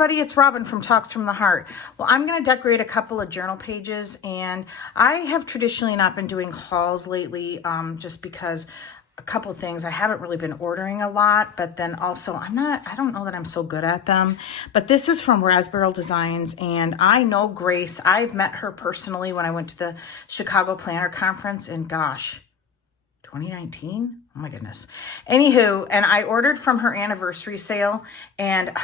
everybody, it's Robin from Talks from the Heart. Well, I'm going to decorate a couple of journal pages, and I have traditionally not been doing hauls lately, just because a couple of things. I haven't really been ordering a lot, but then also I don't know that I'm so good at them. But this is from Raspberyl Designs, and I know Grace. I've met her personally when I went to the Chicago Planner Conference in, gosh, 2019? Oh my goodness. Anywho, and I ordered from her anniversary sale, and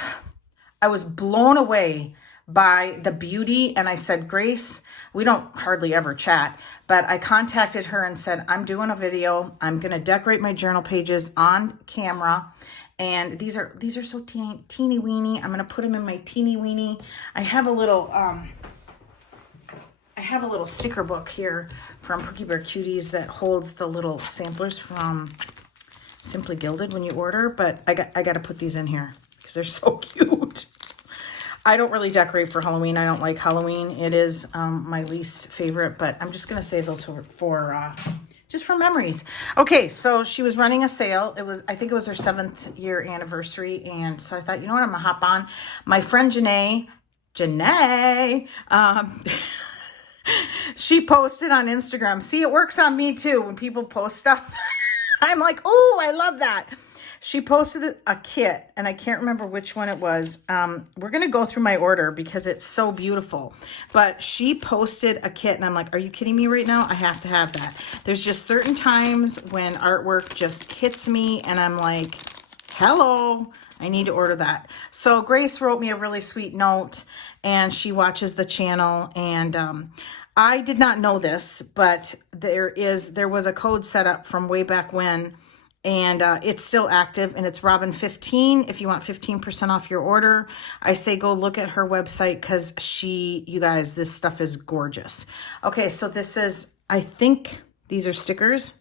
I was blown away by the beauty. And I said, Grace, we don't hardly ever chat, but I contacted her and said, I'm doing a video. I'm going to decorate my journal pages on camera. And these are so teeny weeny. I'm going to put them in my teeny weeny. I have a little sticker book here from Cookie Bear Cuties that holds the little samplers from Simply Gilded when you order, but I got to put these in here because they're so cute. I don't really decorate for Halloween. I don't like Halloween. It is my least favorite, but I'm just going to save those for just for memories. Okay, so she was running a sale. I think it was her 7th year anniversary, and so I thought, you know what, I'm going to hop on. My friend Janae, she posted on Instagram. See, it works on me too when people post stuff. I'm like, oh, I love that. She posted a kit, and I can't remember which one it was. We're going to go through my order because it's so beautiful. But she posted a kit, and I'm like, are you kidding me right now? I have to have that. There's just certain times when artwork just hits me, and I'm like, hello, I need to order that. So Grace wrote me a really sweet note, and she watches the channel, and I did not know this, but there was a code set up from way back when, and it's still active, and it's Robin15 if you want 15% off your order. I say go look at her website because you guys, this stuff is gorgeous. Okay, so this is, I think these are stickers.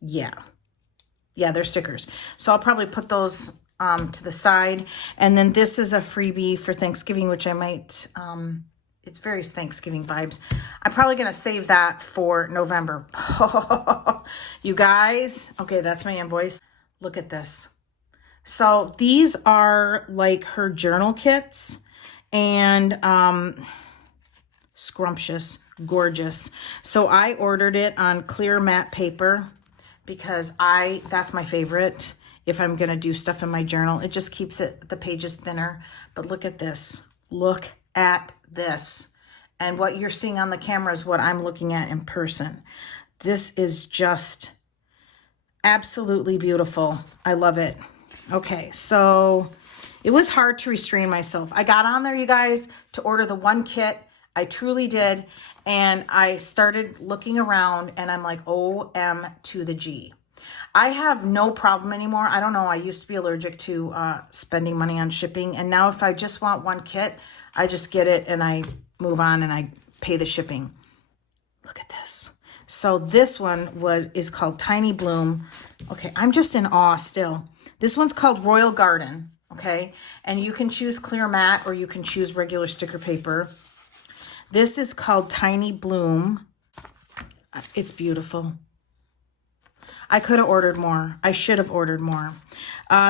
Yeah, they're stickers. So I'll probably put those to the side. And then this is a freebie for Thanksgiving, which I might, it's very Thanksgiving vibes. I'm probably going to save that for November. You guys, okay, that's my invoice. Look at this. So these are like her journal kits, and scrumptious, gorgeous. So I ordered it on clear matte paper because that's my favorite. If I'm going to do stuff in my journal, it just keeps the pages thinner. But look at this. Look at this. And what you're seeing on the camera is what I'm looking at in person. This is just absolutely beautiful. I love it. Okay, so it was hard to restrain myself. I got on there, you guys, to order the one kit. I truly did. And I started looking around, and I'm like, OM to the G. I have no problem anymore. I don't know. I used to be allergic to spending money on shipping. And now if I just want one kit, I just get it and I move on and I pay the shipping. Look at this. So this one is called Tiny Bloom. Okay, I'm just in awe still. This one's called Royal Garden. Okay, and you can choose clear matte or you can choose regular sticker paper. This is called Tiny Bloom. It's beautiful. I could have ordered more. I should have ordered more.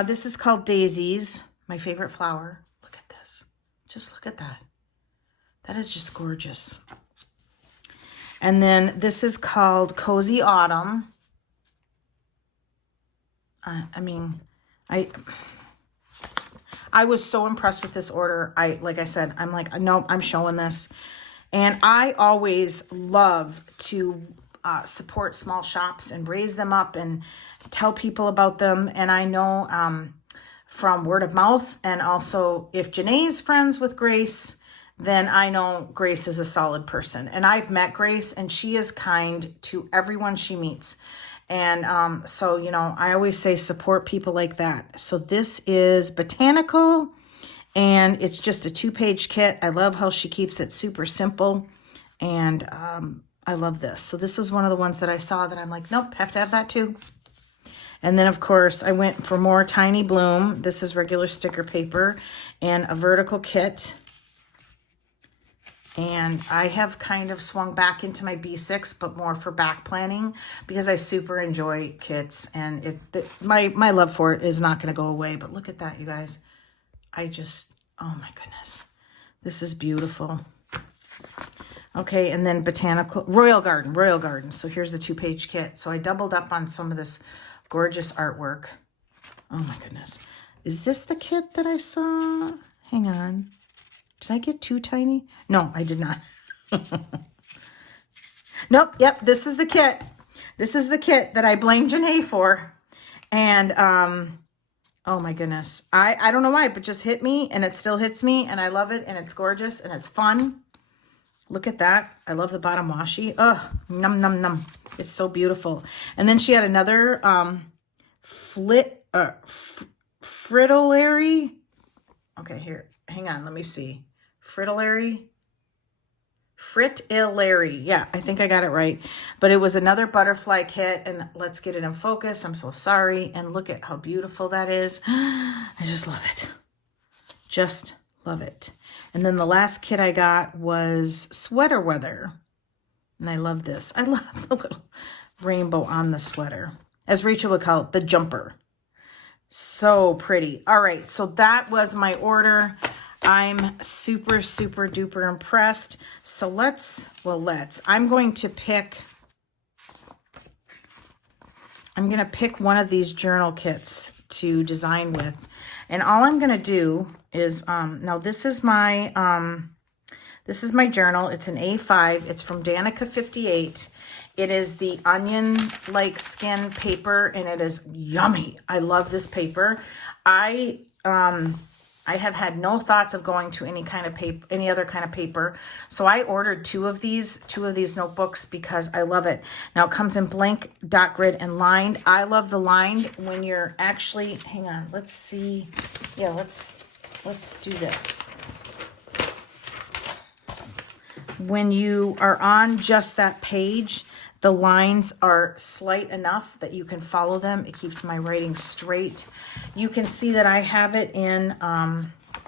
This is called Daisies, my favorite flower. Look at this. Just look at that. That is just gorgeous. And then this is called Cozy Autumn. I was so impressed with this order. Like I said, I'm like, no, I'm showing this. And I always love to support small shops and raise them up and tell people about them. And I know from word of mouth, and also if Janae's friends with Grace, then I know Grace is a solid person. And I've met Grace, and she is kind to everyone she meets. And so, you know, I always say support people like that. So this is Botanical, and it's just a 2-page kit. I love how she keeps it super simple, and I love this. So this was one of the ones that I saw that I'm like, nope, have to have that too. And then, of course, I went for more Tiny Bloom. This is regular sticker paper and a vertical kit. And I have kind of swung back into my B6, but more for back planning because I super enjoy kits. And my love for it is not going to go away. But look at that, you guys. Oh my goodness. This is beautiful. Okay, and then Royal Garden. So here's the 2-page kit. So I doubled up on some of this gorgeous artwork. Oh my goodness. Is this the kit that I saw? Hang on. Did I get too tiny? No, I did not. Nope, yep, this is the kit. This is the kit that I blame Janae for. And, oh my goodness. I don't know why, but just hit me, and it still hits me, and I love it, and it's gorgeous, and it's fun. Look at that. I love the bottom washi. Ugh, num, num, num. It's so beautiful. And then she had another fritillary. Okay, here. Hang on. Let me see. Fritillary. Yeah, I think I got it right. But it was another butterfly kit. And let's get it in focus. I'm so sorry. And look at how beautiful that is. I just love it. Just love it. And then the last kit I got was Sweater Weather. And I love this. I love the little rainbow on the sweater. As Rachel would call it, the jumper. So pretty. All right, so that was my order. I'm super, super duper impressed. So I'm going to pick one of these journal kits to design with. And all I'm going to do is, now this is my journal. It's an A5. It's from Danica 58. It is the onion-like skin paper, and it is yummy. I love this paper. I have had no thoughts of going to any other kind of paper. So I ordered two of these notebooks because I love it. Now it comes in blank, dot grid, and lined. I love the lined when you're actually, hang on, let's see. Yeah, let's do this. When you are on just that page, the lines are slight enough that you can follow them. It keeps my writing straight. You can see that I have it in,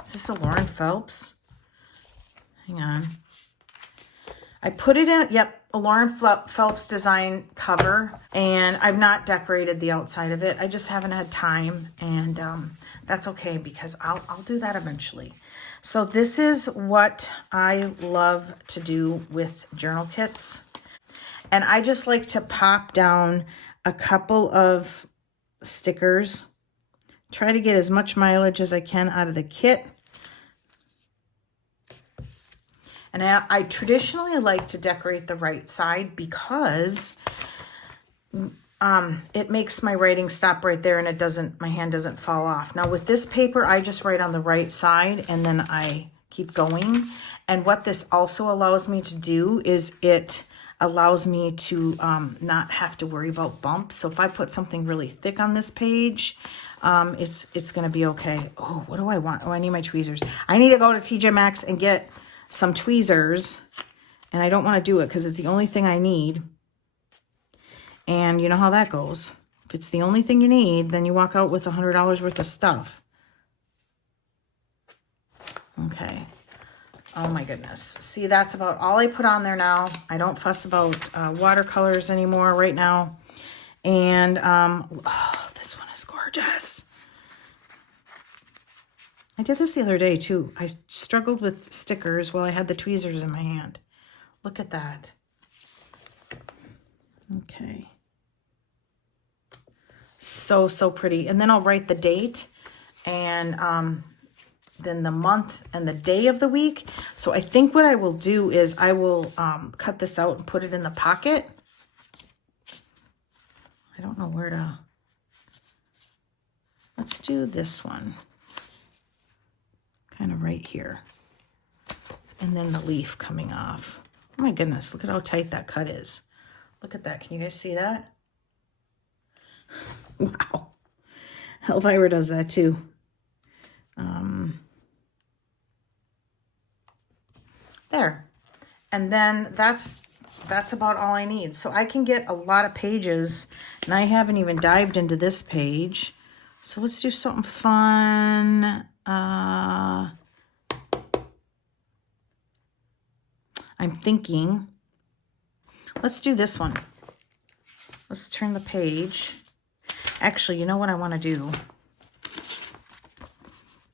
is this a Lauren Phelps? Hang on. I put it in, yep, a Lauren Phelps design cover, and I've not decorated the outside of it. I just haven't had time, and that's okay because I'll do that eventually. So this is what I love to do with journal kits. And I just like to pop down a couple of stickers. Try to get as much mileage as I can out of the kit. And I traditionally like to decorate the right side because it makes my writing stop right there, and my hand doesn't fall off. Now with this paper, I just write on the right side and then I keep going. And what this also allows me to do is it allows me to not have to worry about bumps. So if I put something really thick on this page, it's going to be okay. Oh, what do I want? Oh, I need my tweezers. I need to go to TJ Maxx and get some tweezers, and I don't want to do it because it's the only thing I need. And you know how that goes. If it's the only thing you need, then you walk out with $100 worth of stuff. Okay. Oh my goodness. See, that's about all I put on there now. I don't fuss about watercolors anymore right now. And, oh, this one is gorgeous. I did this the other day too. I struggled with stickers while I had the tweezers in my hand. Look at that. Okay. So, so pretty. And then I'll write the date and, then the month and the day of the week. So I think what I will do is I will cut this out and put it in the pocket. I don't know where to. Let's do this one. Kind of right here. And then the leaf coming off. Oh my goodness, look at how tight that cut is. Look at that. Can you guys see that? Wow. Elvira does that too. There. And then that's about all I need. So I can get a lot of pages, and I haven't even dived into this page. So let's do something fun. I'm thinking, let's do this one. Let's turn the page. Actually, you know what I want to do?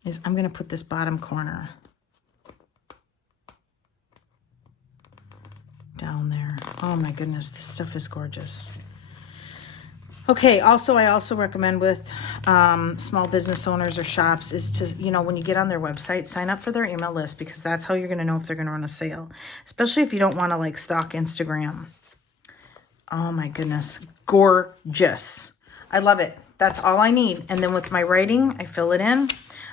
is I'm going to put this bottom corner down there. Oh my goodness, this stuff is gorgeous. Okay, also, I also recommend with small business owners or shops is to, you know, when you get on their website, sign up for their email list, because that's how you're going to know if they're going to run a sale, especially if you don't want to like stalk Instagram. Oh my goodness, gorgeous. I love it. That's all I need. And then with my writing, I fill it in.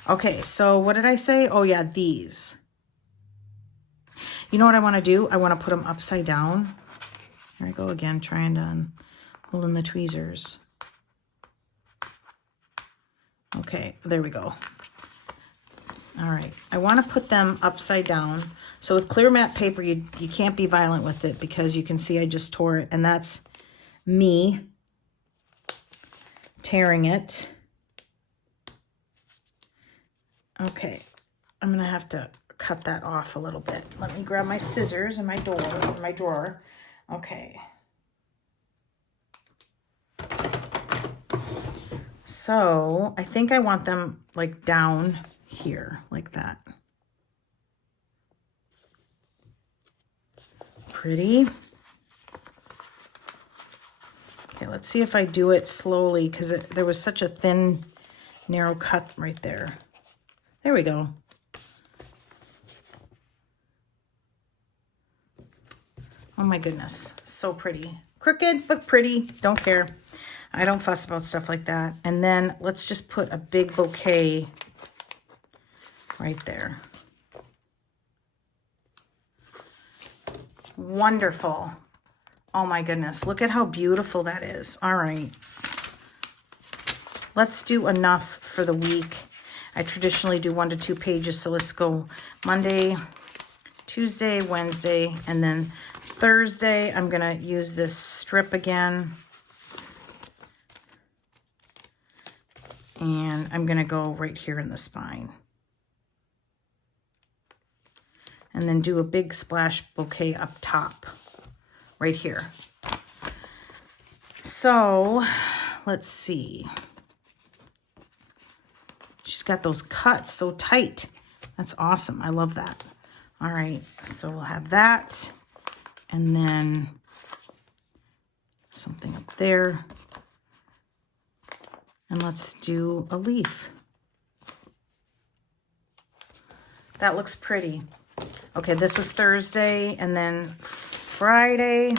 Okay, so what did I say? Oh yeah, these. You know what I want to do? I want to put them upside down. Here I go again, trying to pull in the tweezers. Okay, there we go. All right, I want to put them upside down. So with clear matte paper, you can't be violent with it, because you can see I just tore it, and that's me tearing it. Okay, I'm gonna have to cut that off a little bit. Let me grab my scissors in my drawer. Okay. So I think I want them like down here, like that. Pretty. Okay, let's see if I do it slowly, because there was such a thin, narrow cut right there. There we go. Oh my goodness, so pretty. Crooked, but pretty, don't care. I don't fuss about stuff like that. And then let's just put a big bouquet right there. Wonderful. Oh my goodness, look at how beautiful that is. All right. Let's do enough for the week. I traditionally do 1 to 2 pages, so let's go Monday, Tuesday, Wednesday, and then Thursday. I'm gonna use this strip again. And I'm gonna go right here in the spine. And then do a big splash bouquet up top, right here. So, let's see. She's got those cuts so tight. That's awesome, I love that. All right, so we'll have that. And then something up there. And let's do a leaf. That looks pretty. Okay, this was Thursday, and then Friday.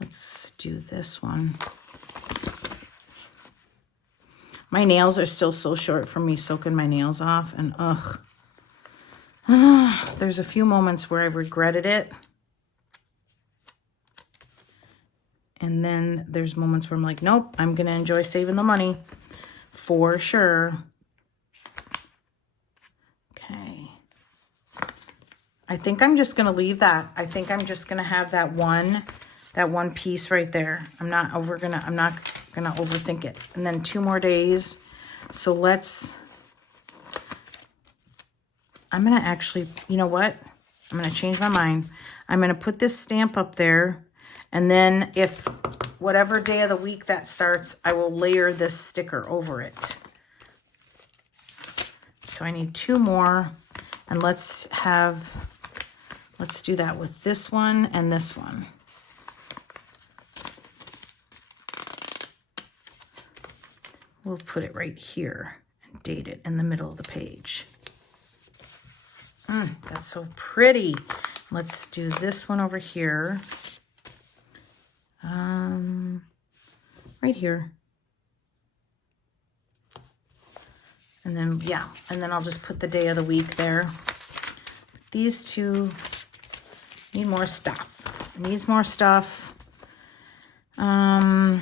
Let's do this one. My nails are still so short from me soaking my nails off, and ugh. There's a few moments where I regretted it. And then there's moments where I'm like, nope, I'm going to enjoy saving the money for sure. Okay. I think I'm just going to leave that. I think I'm just going to have that one piece right there. I'm not going to overthink it. And then 2 more days. So I'm going to actually, you know what? I'm going to change my mind. I'm going to put this stamp up there. And then if whatever day of the week that starts, I will layer this sticker over it. So I need 2 more. And let's do that with this one and this one. We'll put it right here and date it in the middle of the page. That's so pretty. Let's do this one over here. Right here. And then, yeah, and then I'll just put the day of the week there. These 2 need more stuff. It needs more stuff. I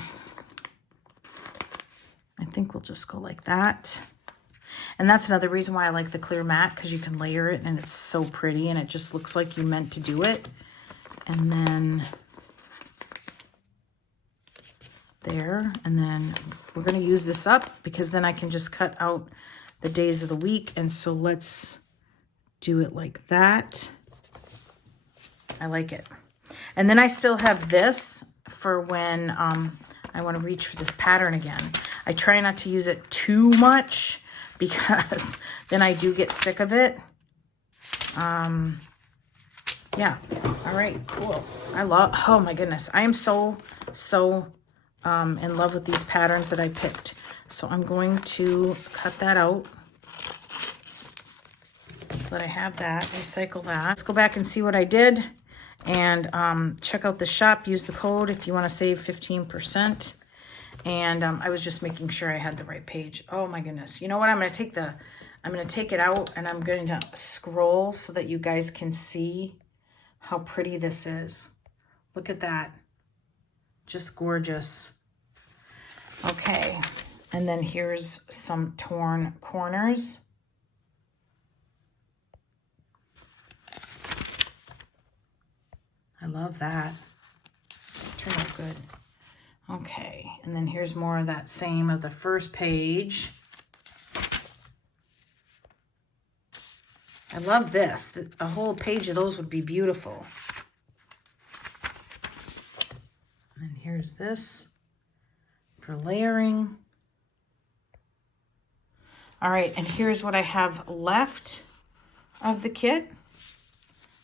think we'll just go like that. And that's another reason why I like the clear matte, because you can layer it and it's so pretty and it just looks like you meant to do it. And then there, and then we're going to use this up because then I can just cut out the days of the week. And so let's do it like that. I like it. And then I still have this for when I want to reach for this pattern again. I try not to use it too much because then I do get sick of it. Yeah. All right, cool. I love, oh my goodness. I am so in love with these patterns that I picked. So I'm going to cut that out so that I have that, recycle that. Let's go back and see what I did and check out the shop. Use the code if you want to save 15%. And I was just making sure I had the right page. Oh my goodness. You know what? I'm going to take it out and I'm going to scroll so that you guys can see how pretty this is. Look at that. Just gorgeous. Okay. And then here's some torn corners. I love that. Turned out good. Okay. And then here's more of that same of the first page. I love this. A whole page of those would be beautiful. And here's this for layering. All right, and here's what I have left of the kit.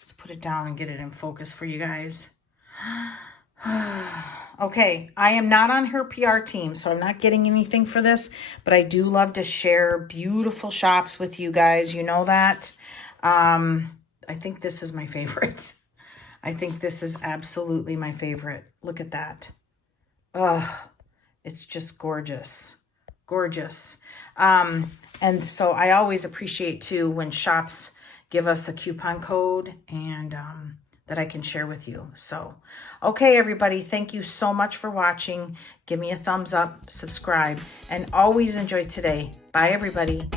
Let's put it down and get it in focus for you guys. Okay, I am not on her PR team, so I'm not getting anything for this, but I do love to share beautiful shops with you guys. You know that. I think this is my favorite. I think this is absolutely my favorite. Look at that. Ugh, it's just gorgeous. Gorgeous. And so I always appreciate too when shops give us a coupon code and that I can share with you. So, okay, everybody, thank you so much for watching. Give me a thumbs up, subscribe, and always enjoy today. Bye, everybody.